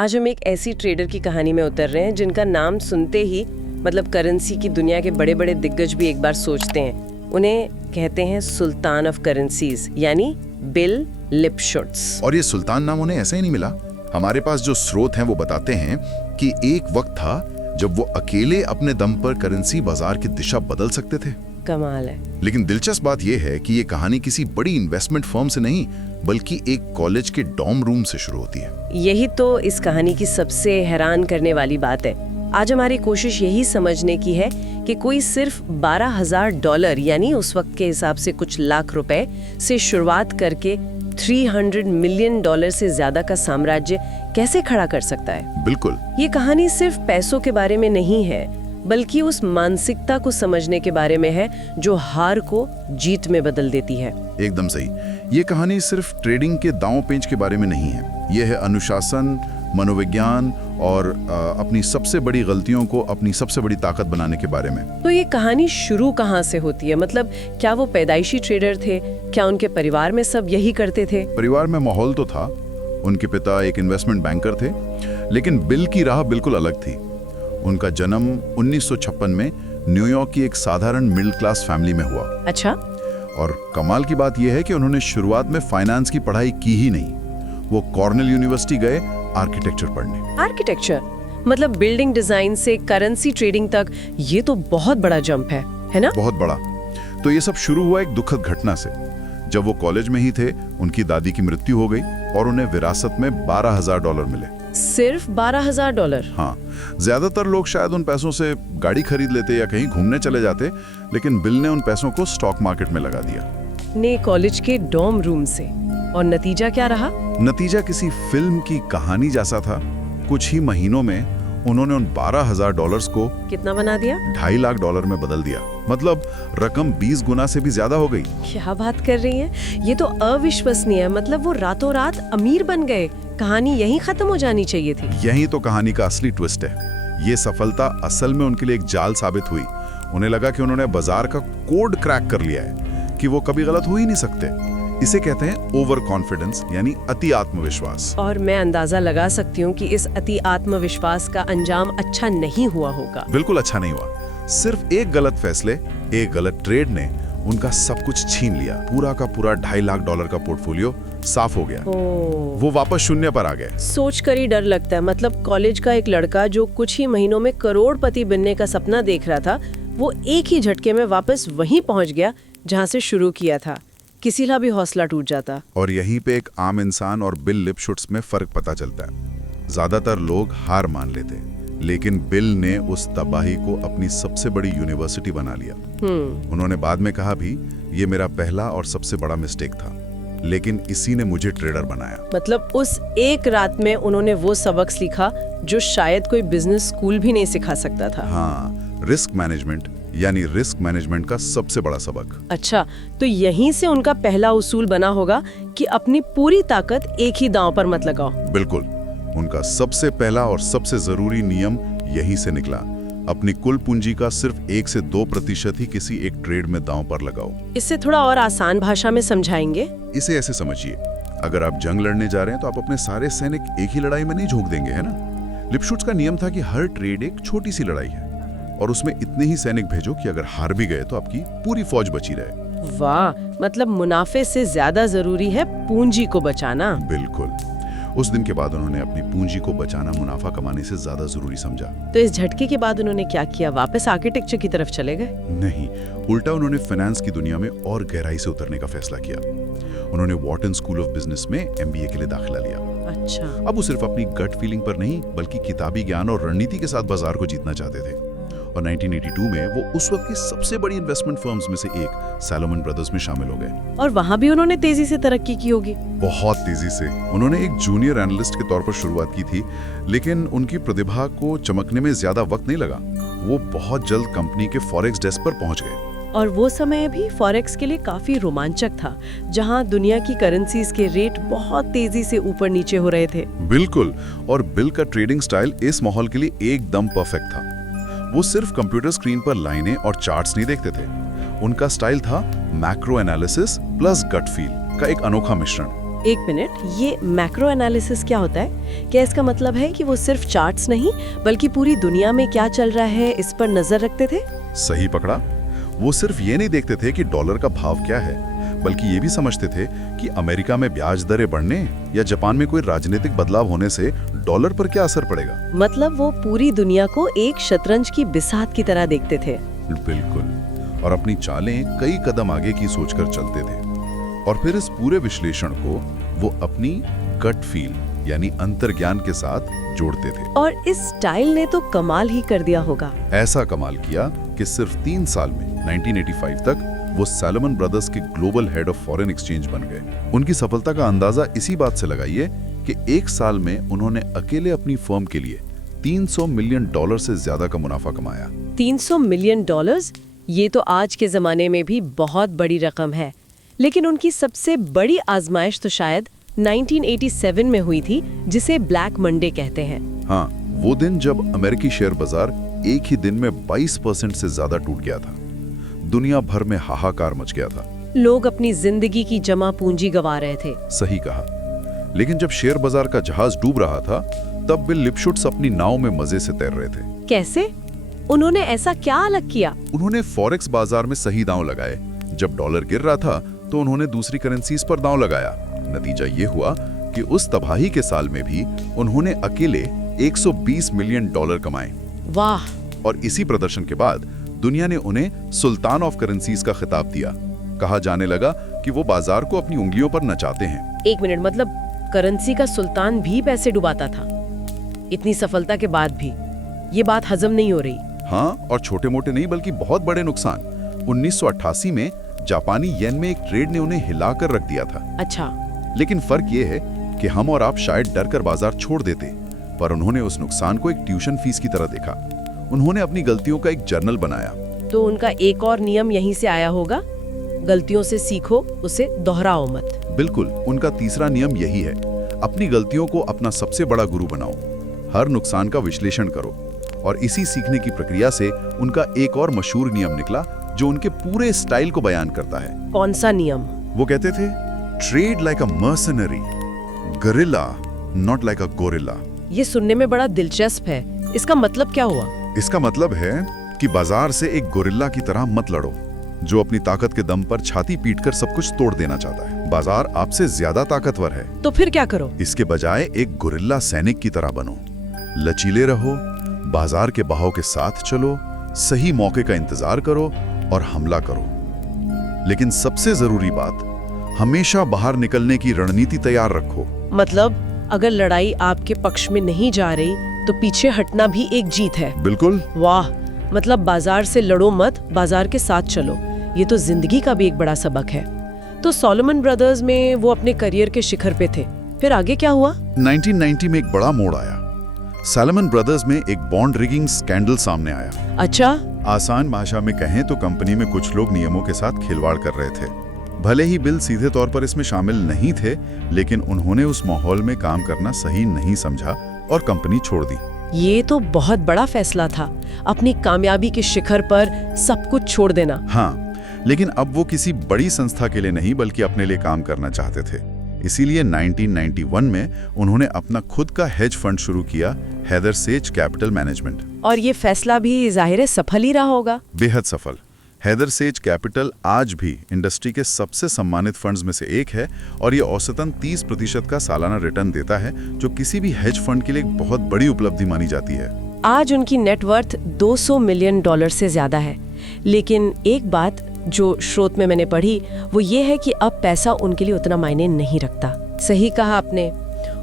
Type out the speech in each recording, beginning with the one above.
आज हम एक ऐसी ट्रेडर की कहानी में उतर रहे हैं जिनका नाम सुनते ही मतलब करेंसी की दुनिया के बड़े बड़े दिग्गज भी एक बार सोचते हैं। उन्हें कहते हैं सुल्तान ऑफ करेंसीज, यानी बिल लिपशुट्ज। और ये सुल्तान नाम उन्हें ऐसे ही नहीं मिला। हमारे पास जो स्रोत हैं वो बताते हैं कि एक वक्त था जब वो अकेले अपने दम पर करेंसी बाजार की दिशा बदल सकते थे। कमाल है। लेकिन दिलचस्प बात यह है कि ये कहानी किसी बड़ी इन्वेस्टमेंट फर्म से नहीं बल्कि एक कॉलेज के डॉर्म रूम से शुरू होती है। यही तो इस कहानी की सबसे हैरान करने वाली बात है। आज हमारी कोशिश यही समझने की है कि कोई सिर्फ $12,000 यानी उस वक्त के हिसाब से कुछ लाख रुपए से शुरुआत करके $300 मिलियन से ज्यादा का साम्राज्य कैसे खड़ा कर सकता है। बिल्कुल। ये कहानी सिर्फ पैसों के बारे में नहीं है बल्कि उस मानसिकता को समझने के बारे में है जो हार को जीत में बदल देती है। एकदम सही। ये कहानी सिर्फ ट्रेडिंग के दांव पेंच के बारे में नहीं है। यह है अनुशासन, मनोविज्ञान और अपनी सबसे बड़ी गलतियों को अपनी सबसे बड़ी ताकत बनाने के बारे में। तो ये कहानी शुरू कहाँ से होती है? मतलब क्या वो पैदाइशी ट्रेडर थे? क्या उनके परिवार में सब यही करते थे? परिवार में माहौल तो था। उनके पिता एक इन्वेस्टमेंट बैंकर थे, लेकिन बिल की राह बिल्कुल अलग थी। उनका जन्म 1956 में न्यूयॉर्क की एक साधारण मिडिल क्लास फैमिली में हुआ। अच्छा। और कमाल की बात यह है कि उन्होंने शुरुआत में फाइनेंस की पढ़ाई की ही नहीं। वो कॉर्नेल यूनिवर्सिटी गए आर्किटेक्चर पढ़ने। आर्किटेक्चर मतलब बिल्डिंग डिजाइन से करेंसी ट्रेडिंग तक, ये तो बहुत बड़ा जंप है ना? बहुत बड़ा। तो ये सब शुरू हुआ एक दुखद घटना से। जब वो कॉलेज में ही थे, उनकी दादी की मृत्यु हो गई और उन्हें विरासत में $12,000 मिले। सिर्फ $12,000? हाँ। ज्यादातर लोग शायद उन पैसों से गाड़ी खरीद लेते या कहीं घूमने चले जाते, लेकिन बिल ने उन पैसों को स्टॉक मार्केट में लगा दिया। ने कॉलेज के डॉर्म रूम से। और नतीजा क्या रहा? नतीजा किसी फिल्म की कहानी जैसा था। कुछ ही महीनों में उन्होंने उन $12,000 को कितना बना दिया? $2.5 लाख में बदल दिया। मतलब रकम 20 गुना से भी ज्यादा हो गई। क्या बात कर रही हैं? ये तो अविश्वसनीय है। मतलब वो रातों रात अमीर बन गए। कहानी यहीं खत्म हो जानी चाहिए थी। यही तो कहानी का असली ट्विस्ट है। ये सफलता असल में उनके लिए एक जाल साबित हुई। उन्हें लगा कि उन्होंने बाजार का कोड क्रैक कर लिया है, कि वो कभी गलत हो ही नहीं सकते। इसे कहते हैं ओवर कॉन्फिडेंस, यानी अति आत्मविश्वास। और मैं अंदाजा लगा सकती हूँ कि इस अति आत्मविश्वास का अंजाम अच्छा नहीं हुआ होगा। बिल्कुल अच्छा नहीं हुआ। सिर्फ एक गलत फैसले, एक गलत ट्रेड ने उनका सब कुछ छीन लिया। पूरा का पूरा $2.5 लाख का पोर्टफोलियो साफ हो गया। वो वापस शून्य पर आ गए। सोच कर ही डर लगता है। मतलब कॉलेज का एक लड़का जो कुछ ही महीनों में करोड़पति बनने का सपना देख रहा था, वो एक ही झटके में वापस वहीं पहुंच गया जहां से शुरू किया था। किसी का भी हौसला टूट जाता। और यहीं पे एक आम इंसान और बिल लिपशुट्ज में फर्क पता चलता है। ज्यादातर लोग हार मान लेते, लेकिन बिल ने उस तबाही को अपनी सबसे बड़ी यूनिवर्सिटी बना लिया। उन्होंने बाद में कहा भी, ये मेरा पहला और सबसे बड़ा मिस्टेक था, लेकिन इसी ने मुझे ट्रेडर बनाया। मतलब उस एक रात में उन्होंने वो सबक सीखा जो शायद कोई बिजनेस स्कूल भी नहीं सिखा सकता था। हाँ, रिस्क मैनेजमेंट, यानी रिस्क मैनेजमेंट का सबसे बड़ा सबक। अच्छा, तो यहीं से उनका पहला उसूल बना होगा कि अपनी पूरी ताकत एक ही दांव पर मत लगाओ। बिल्कुल। उनका सबसे पहला और सबसे जरूरी नियम यहीं से निकला। अपनी कुल पूंजी का सिर्फ 1 से 2% ही किसी एक ट्रेड में दांव पर लगाओ। इससे थोड़ा और आसान भाषा में समझाएंगे? इसे ऐसे समझिए, अगर आप जंग लड़ने जा रहे हैं तो आप अपने सारे सैनिक एक ही लड़ाई में नहीं झोंक देंगे, है ना? लिपशुट्ज का नियम था कि हर ट्रेड एक छोटी सी लड़ाई है और उसमें इतने ही सैनिक भेजो कि अगर हार भी गए तो आपकी पूरी फौज बची रहे। वाह, मतलब मुनाफे से ज्यादा जरूरी है पूंजी को बचाना। बिल्कुल। उस दिन के बाद उन्होंने अपनी पूंजी को बचाना मुनाफा कमाने से ज्यादा जरूरी समझा। तो इस झटके के बाद उन्होंने क्या किया? वापस आर्किटेक्चर की तरफ चले गए? नहीं, उल्टा उन्होंने फाइनेंस की दुनिया में और गहराई से उतरने का फैसला किया। उन्होंने वॉर्टन स्कूल ऑफ बिजनेस में MBA के लिए दाखिला लिया। अच्छा। अब वो सिर्फ अपनी गट फीलिंग पर नहीं बल्कि किताबी ज्ञान और रणनीति के साथ बाजार को जीतना चाहते थे। और 1982 में वो उस वक्त की सबसे बड़ी इन्वेस्टमेंट फर्म्स में से एक सैलोमन ब्रदर्स में शामिल हो गए। और वहाँ भी उन्होंने तेजी से तरक्की की होगी। बहुत तेजी से। उन्होंने एक जूनियर एनालिस्ट के तौर पर शुरुआत की थी, लेकिन उनकी प्रतिभा को चमकने में ज्यादा वक्त नहीं लगा। वो बहुत जल्द कंपनी के फॉरेक्स डेस्क पर पहुंच गए। और वो समय भी फॉरेक्स के लिए काफी रोमांचक था, जहां दुनिया की करेंसीज के रेट बहुत तेजी से ऊपर नीचे हो रहे थे। बिल्कुल। और बिल का ट्रेडिंग स्टाइल इस माहौल के लिए एकदम परफेक्ट था। वो सिर्फ कंप्यूटर स्क्रीन पर लाइनें और चार्ट्स नहीं देखते थे। उनका स्टाइल था macro analysis plus gut feel का एक अनोखा मिश्रण। एक मिनट, ये मैक्रो एनालिसिस क्या होता है? क्या इसका मतलब है कि वो सिर्फ चार्ट्स नहीं बल्कि पूरी दुनिया में क्या चल रहा है इस पर नजर रखते थे? सही पकड़ा। वो सिर्फ ये नहीं देखते थे कि डॉलर का भाव क्या है, बल्कि ये भी समझते थे कि अमेरिका में ब्याज दरें बढ़ने या जापान में कोई राजनीतिक बदलाव होने से डॉलर पर क्या असर पड़ेगा। मतलब वो पूरी दुनिया को एक शतरंज की बिसात की तरह देखते थे। बिल्कुल, और अपनी चालें कई कदम आगे की सोचकर चलते थे। और फिर इस पूरे विश्लेषण को वो अपनी गट फील यानी अंतर्ज्ञान के साथ जोड़ते थे। और इस स्टाइल ने तो कमाल ही कर दिया होगा। ऐसा कमाल किया कि सिर्फ 3 साल में 1985 तक वो सैलमन ब्रदर्स के global head of foreign exchange बन गए। उनकी सफलता का अंदाजा इसी बात से लगाइए कि 1 साल में उन्होंने अकेले अपनी फर्म के लिए $300 मिलियन से ज्यादा का मुनाफा कमाया। $300 मिलियन? ये तो आज के जमाने में भी बहुत बड़ी रकम है। लेकिन उनकी सबसे बड़ी आजमाइश तो शायद 1987 में हुई थी, जिसे ब्लैक मंडे कहते हैं। हाँ, वो दिन जब अमेरिकी शेयर बाजार एक ही दिन में 22% से ज्यादा टूट गया था। दुनिया भर में हाहाकार मच गया था। लोग अपनी जिंदगी की जमा पूंजी गंवा रहे थे। सही कहा। लेकिन जब शेयर बाजार का जहाज डूब रहा था, तब बिल लिपशुट्स अपनी नाव में मजे से तैर रहे थे। कैसे? उन्होंने ऐसा क्या अलग किया? उन्होंने फॉरेक्स बाजार में सही दांव लगाए। जब डॉलर गिर रहा था तो उन्होंने दूसरी करेंसीज पर दांव लगाया। नतीजा ये हुआ कि उस तबाही के साल में भी उन्होंने अकेले $120 मिलियन कमाए। वाह! और इसी प्रदर्शन के बाद दुनिया ने उन्हें सुल्तान ऑफ करेंसीज का खिताब दिया। कहा जाने लगा कि वो बाजार को अपनी उंगलियों पर नचाते हैं। एक मिनट, मतलब करेंसी का सुल्तान भी पैसे डुबाता था? इतनी सफलता के बाद भी ये बात हजम नहीं हो रही। हाँ, और छोटे मोटे नहीं बल्कि बहुत बड़े नुकसान। 1988 में जापानी येन में एक ट्रेड ने उन्हें हिलाकर रख दिया था। अच्छा। लेकिन फर्क ये है कि हम और आप शायद डरकर बाजार छोड़ देते, पर उन्होंने उस नुकसान को एक ट्यूशन फीस की तरह देखा। उन्होंने अपनी गलतियों का एक जर्नल बनाया। तो उनका एक और नियम यहीं से आया होगा, गलतियों से सीखो, उसे दोहराओ मत। बिल्कुल, उनका तीसरा नियम यही है, अपनी गलतियों को अपना सबसे बड़ा गुरु बनाओ। हर नुकसान का विश्लेषण करो। और इसी सीखने की प्रक्रिया से उनका एक और मशहूर नियम निकला जो उनके पूरे स्टाइल को बयान करता है। कौन सा नियम? वो कहते थे, trade like a mercenary, guerrilla not like a gorilla. ये सुनने में बड़ा दिलचस्प है। इसका मतलब क्या हुआ? इसका मतलब है कि बाजार से एक गोरिल्ला की तरह मत लड़ो, जो अपनी ताकत के दम पर छाती पीटकर सब कुछ तोड़ देना चाहता है। बाजार आपसे ज्यादा ताकतवर है। तो फिर क्या करो? इसके बजाय एक गोरिल्ला सैनिक की तरह बनो। लचीले रहो, बाजार के बहाव के साथ चलो, सही मौके का इंतजार करो और हमला करो। लेकिन सबसे जरूरी बात, हमेशा बाहर निकलने की रणनीति तैयार रखो। मतलब अगर लड़ाई आपके पक्ष में नहीं जा रही तो पीछे हटना भी एक जीत है। बिल्कुल। वाह! मतलब बाजार से लड़ो मत, बाजार के साथ चलो। ये तो जिंदगी का भी एक बड़ा सबक है। तो सॉलोमन ब्रदर्स में वो अपने करियर के शिखर पे थे, फिर आगे क्या हुआ? 1990 में एक बड़ा मोड़ आया। सैलमन ब्रदर्स में एक बॉन्ड रिगिंग स्कैंडल सामने आया। अच्छा। आसान भाषा में कहें तो कंपनी में कुछ लोग नियमों के साथ खिलवाड़ कर रहे थे। भले ही बिल सीधे तौर पर इसमें शामिल नहीं थे, लेकिन उन्होंने उस माहौल में काम करना सही नहीं समझा और कंपनी छोड़ दी। ये तो बहुत बड़ा फैसला था, अपनी कामयाबी के शिखर पर सब कुछ छोड़ देना। हाँ, लेकिन अब वो किसी बड़ी संस्था के लिए नहीं बल्कि अपने लिए काम करना चाहते थे। इसीलिए 1991 में उन्होंने अपना खुद का हेज फंड शुरू किया, हेदर सेज कैपिटल मैनेजमेंट। और ये फैसला भी जाहिर है सफल ही रहा होगा। बेहद सफल। हेदर सेज कैपिटल आज भी इंडस्ट्री के सबसे सम्मानित फंड्स में से एक है और ये औसतन 30% का सालाना रिटर्न देता है, जो किसी भी हेज फंड के लिए एक बहुत बड़ी उपलब्धि मानी जाती है। आज उनकी नेटवर्थ $200 मिलियन से ज्यादा है। लेकिन एक बात जो स्रोत में मैंने पढ़ी वो ये है कि अब पैसा उनके लिए उतना मायने नहीं रखता। सही कहा आपने।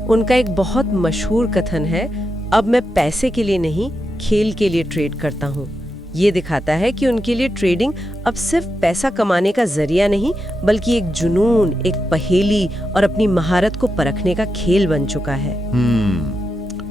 उनका एक बहुत मशहूर कथन है, अब मैं पैसे के लिए नहीं खेल के लिए ट्रेड करता हूँ। ये दिखाता है कि उनके लिए ट्रेडिंग अब सिर्फ पैसा कमाने का जरिया नहीं बल्कि एक जुनून, एक पहेली और अपनी महारत को परखने का खेल बन चुका है।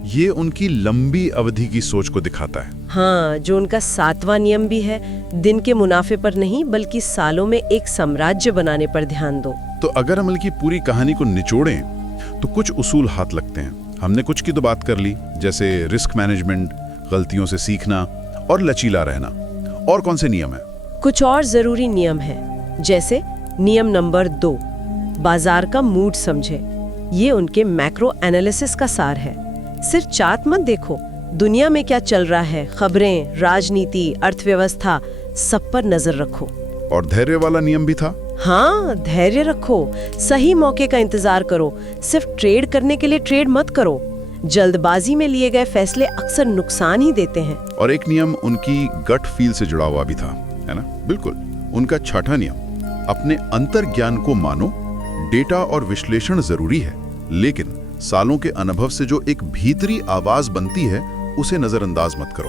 ये उनकी लंबी अवधि की सोच को दिखाता है। हाँ, जो उनका 7वां नियम भी है, दिन के मुनाफे पर नहीं बल्कि सालों में एक साम्राज्य बनाने पर ध्यान दो। तो अगर अमल की पूरी कहानी को निचोड़ें तो कुछ उसूल हाथ लगते हैं। हमने कुछ की तो बात कर ली, जैसे रिस्क मैनेजमेंट, गलतियों से सीखना और लचीला रहना। और कौन से नियम है? कुछ और जरूरी नियम है, जैसे नियम नंबर 2, बाजार का मूड समझे। ये उनके मैक्रो एनालिसिस का सार है। सिर्फ चार्ट मत देखो, दुनिया में क्या चल रहा है, खबरें, राजनीति, अर्थव्यवस्था, सब पर नजर रखो। और धैर्य वाला नियम भी था। हाँ, धैर्य रखो, सही मौके का इंतजार करो। सिर्फ ट्रेड करने के लिए ट्रेड मत करो। जल्दबाजी में लिए गए फैसले अक्सर नुकसान ही देते हैं। और एक नियम उनकी गट फील से जुड़ा हुआ भी था, है ना? बिल्कुल। उनका छठा नियम, अपने अंतर्ज्ञान को मानो। डेटा और विश्लेषण जरूरी है, लेकिन सालों के अनुभव से जो एक भीतरी आवाज बनती है उसे नजरअंदाज मत करो।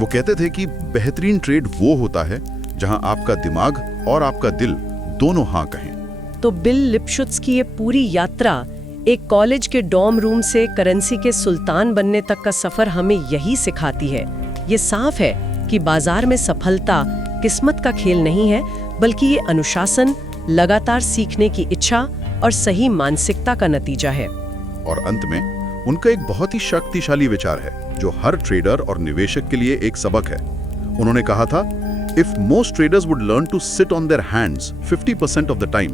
वो कहते थे कि बेहतरीन ट्रेड वो होता है जहां आपका दिमाग और आपका दिल दोनों हाँ कहें। तो बिल लिप्शुत्ज की ये पूरी यात्रा, एक कॉलेज के डॉर्म रूम से करेंसी के सुल्तान बनने तक का सफर हमें यही सिखाती है। ये साफ है कि बाजार में सफलता किस्मत का खेल नहीं है, बल्कि ये अनुशासन, लगातार सीखने की इच्छा और सही मानसिकता का नतीजा है। और अंत में उनका एक बहुत ही शक्तिशाली विचार है जो हर ट्रेडर और निवेशक के लिए एक सबक है। उन्होंने कहा था, if most traders would learn to sit on their hands 50% of the time,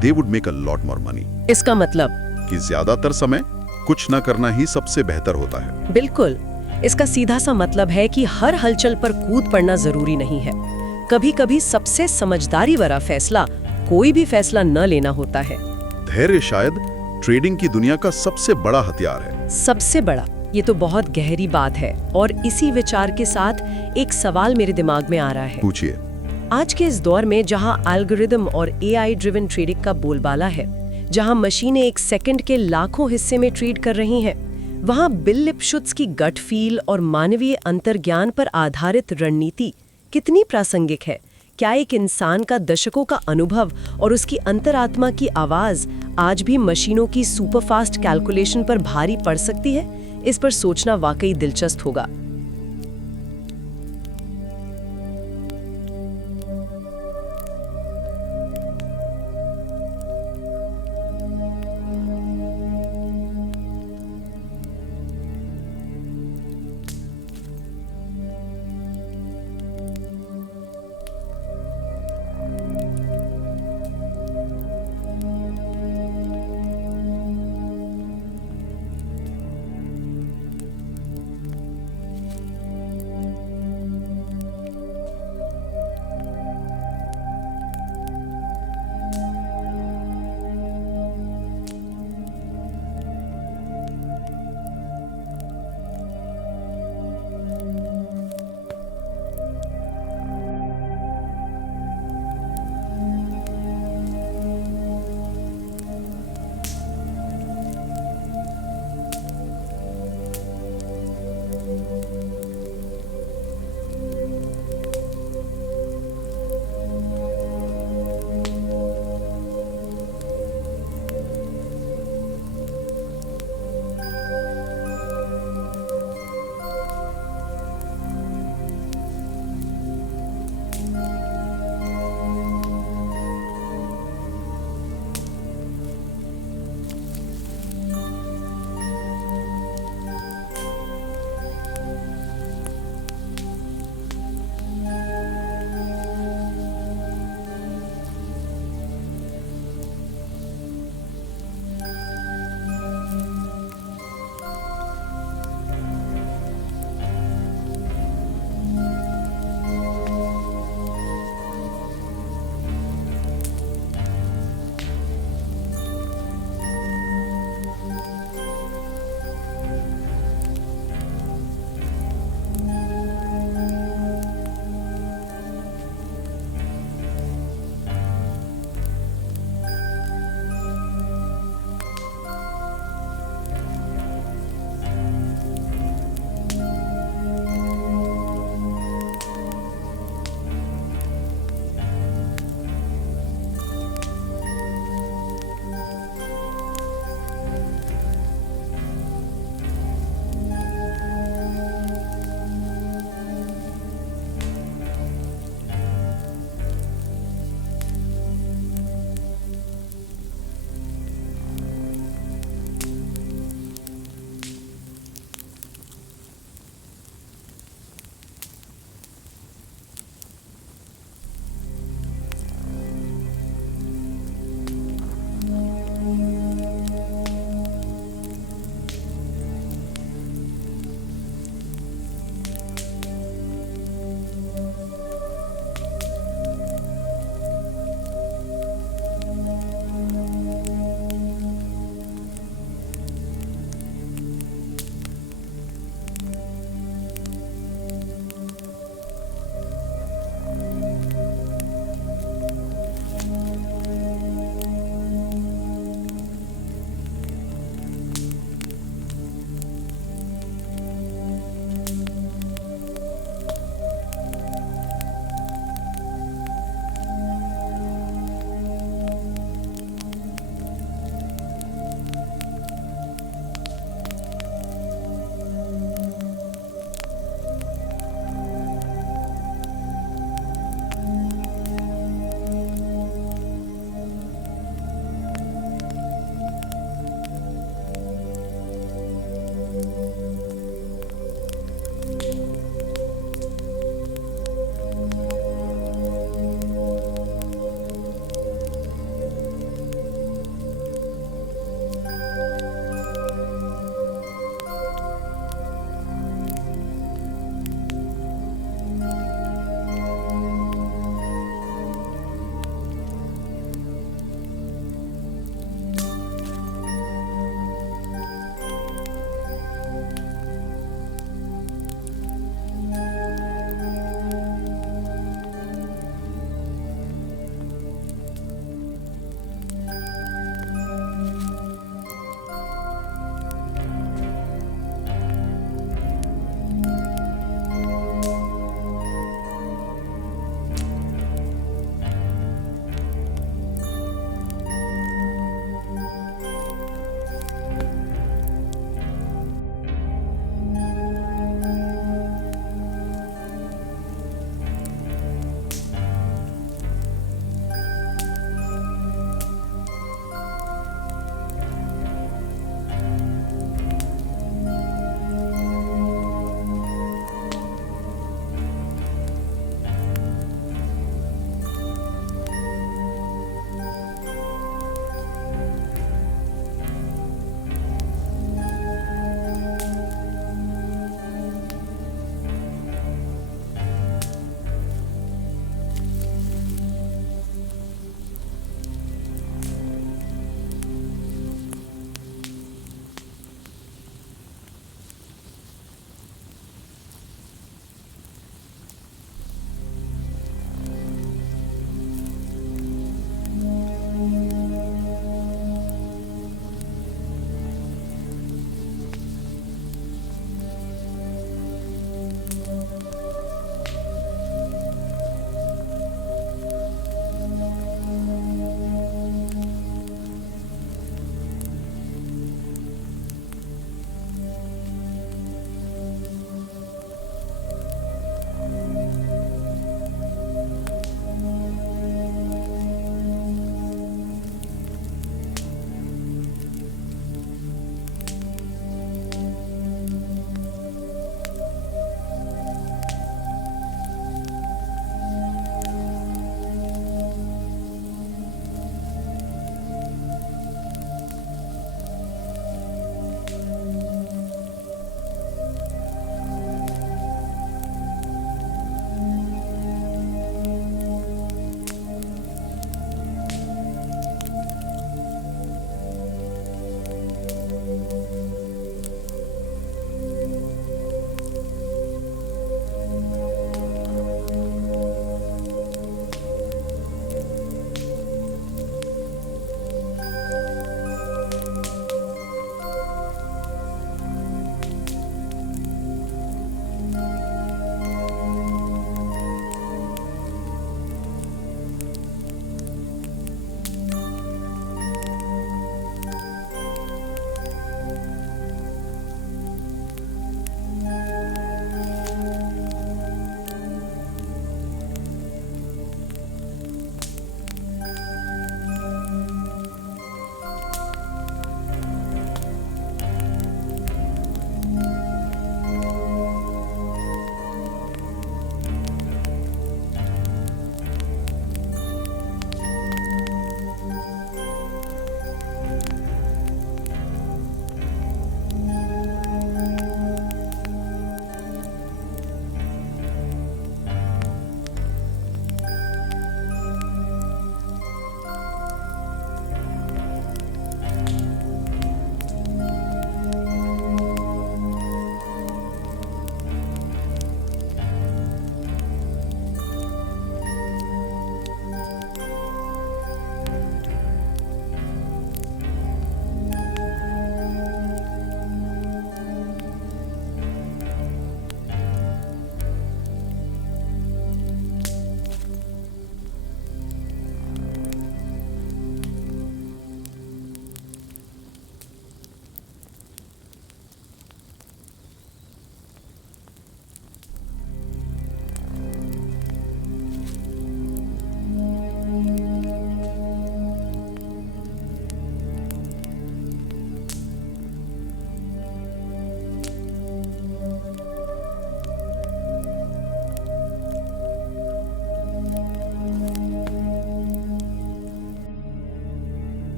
they would make a lot more money. इसका मतलब कि ज्यादातर समय कुछ न करना ही सबसे बेहतर होता है। बिल्कुल। इसका सीधा सा मतलब है कि हर हलचल पर कूद पड़ना जरूरी नहीं है। कभी कभी सबसे समझदारी भरा फैसला कोई भी फैसला न लेना होता है। धैर्य शायद ट्रेडिंग की दुनिया का सबसे बड़ा हथियार है। सबसे बड़ा। ये तो बहुत गहरी बात है। और इसी विचार के साथ एक सवाल मेरे दिमाग में आ रहा है। पूछिए। आज के इस दौर में जहां एल्गोरिदम और एआई ड्रिवन ट्रेडिंग का बोलबाला है, जहां मशीनें एक सेकंड के लाखों हिस्से में ट्रेड कर रही हैं, वहां बिल लिप्शुत्ज की गट फील और मानवीय अंतर्ज्ञान पर आधारित रणनीति कितनी प्रासंगिक है? क्या एक इंसान का दशकों का अनुभव और उसकी अंतरात्मा की आवाज आज भी मशीनों की सुपरफास्ट कैलकुलेशन पर भारी पड़ सकती है? इस पर सोचना वाकई दिलचस्प होगा।